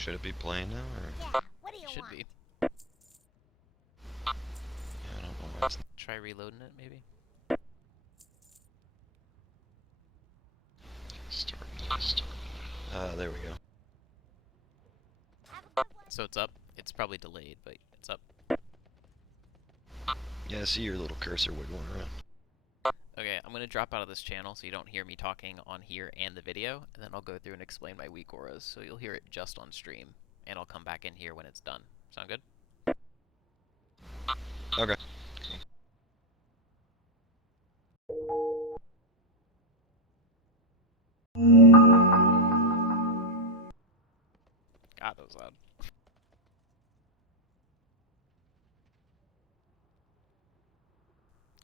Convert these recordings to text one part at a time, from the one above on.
Should it be playing now, or? Yeah, what do you Should want? be. Yeah, I don't know why it's Try reloading it, maybe. starting. There we go. Have a good one. So it's up. It's probably delayed, but it's up. Yeah, I see your little cursor wiggling around. Okay, I'm going to drop out of this channel so you don't hear me talking on here and the video, and then I'll go through and explain my weak auras, so you'll hear it just on stream, and I'll come back in here when it's done. Sound good? Okay. God, that was loud.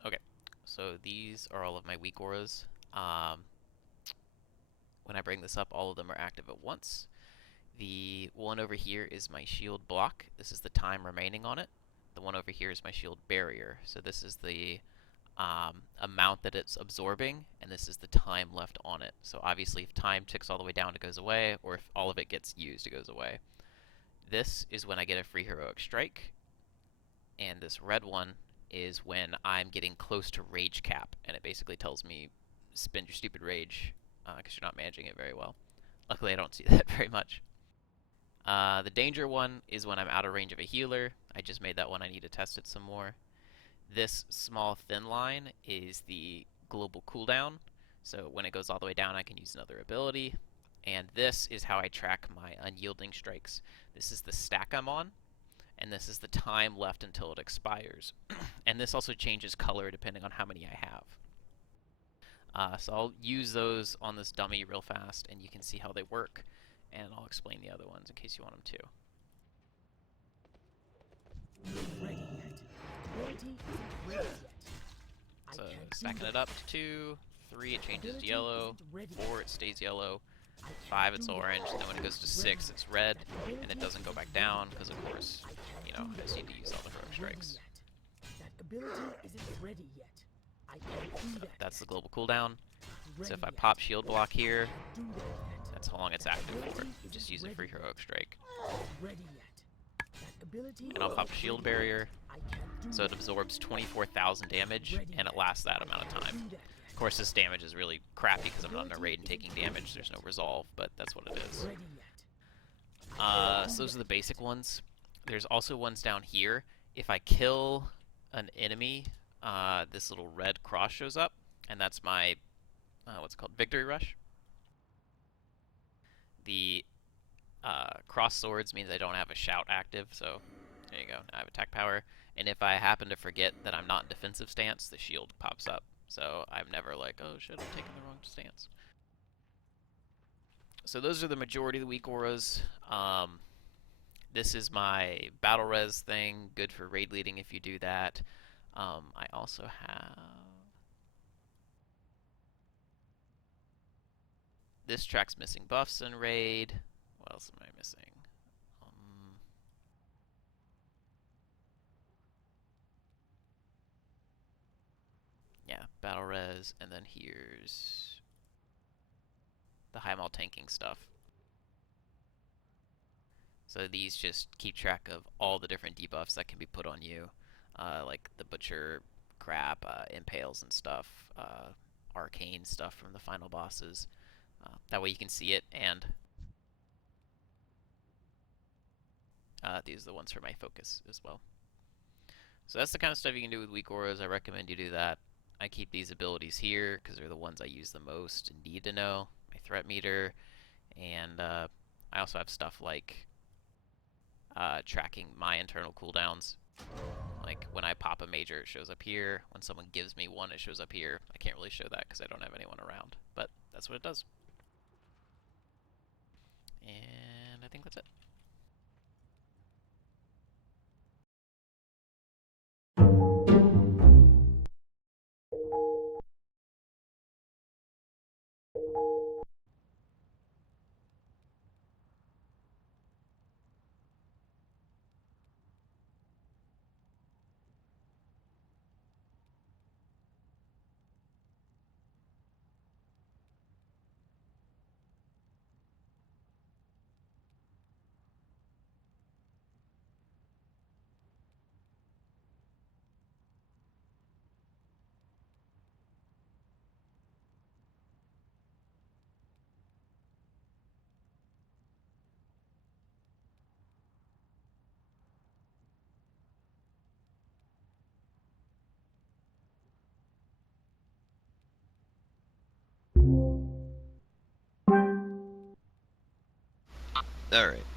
Okay, so these are all of my weak auras. When I bring this up, all of them are active at once. The one over here is my shield block. This is the time remaining on it. The one over here is my shield barrier. So this is the amount that it's absorbing, and this is the time left on it. So obviously if time ticks all the way down, it goes away, or if all of it gets used, it goes away. This is when I get a free heroic strike, and this red one is when I'm getting close to rage cap, and it basically tells me spend your stupid rage because you're not managing it very well. Luckily I don't see that very much. The danger one is when I'm out of range of a healer. I just made that one, I need to test it some more. This small thin line is the global cooldown, so when it goes all the way down I can use another ability. And this is how I track my unyielding strikes. This is the stack I'm on, and this is the time left until it expires. And this also changes color depending on how many I have. So I'll use those on this dummy real fast, and you can see how they work, and I'll explain the other ones in case you want them too. So stacking it up to 2, 3 it changes to yellow, 4 it stays yellow, 5 it's orange, then when it goes to 6 it's red, and it doesn't go back down because of course, you know, I just need to use all the heroic strikes. That's the global cooldown. So if I pop shield block here, that's how long it's active for. Just use it for heroic strike. And I'll pop shield barrier, so it absorbs 24,000 damage, and it lasts that amount of time. Of course, this damage is really crappy because I'm not in a raid and taking damage. There's no resolve, but that's what it is. So those are the basic ones. There's also ones down here. If I kill an enemy, this little red cross shows up, and that's my, what's it called, victory rush. The cross swords means I don't have a shout active, so there you go. Now I have attack power. And if I happen to forget that I'm not in defensive stance, the shield pops up. So I'm never like, oh shit, I'm taking the wrong stance. So those are the majority of the weak auras. This is my battle res thing, good for raid leading if you do that. I also have... This tracks missing buffs in raid. What else am I missing? Yeah, battle res, and then here's the high mall tanking stuff. So these just keep track of all the different debuffs that can be put on you, like the butcher crap, impales and stuff, arcane stuff from the final bosses. That way you can see it, and these are the ones for my focus as well. So that's the kind of stuff you can do with weak auras. I recommend you do that. I keep these abilities here because they're the ones I use the most and need to know. My threat meter, and I also have stuff like tracking my internal cooldowns. Like when I pop a major, it shows up here. When someone gives me one, it shows up here. I can't really show that because I don't have anyone around, but that's what it does. And I think that's it. Alright.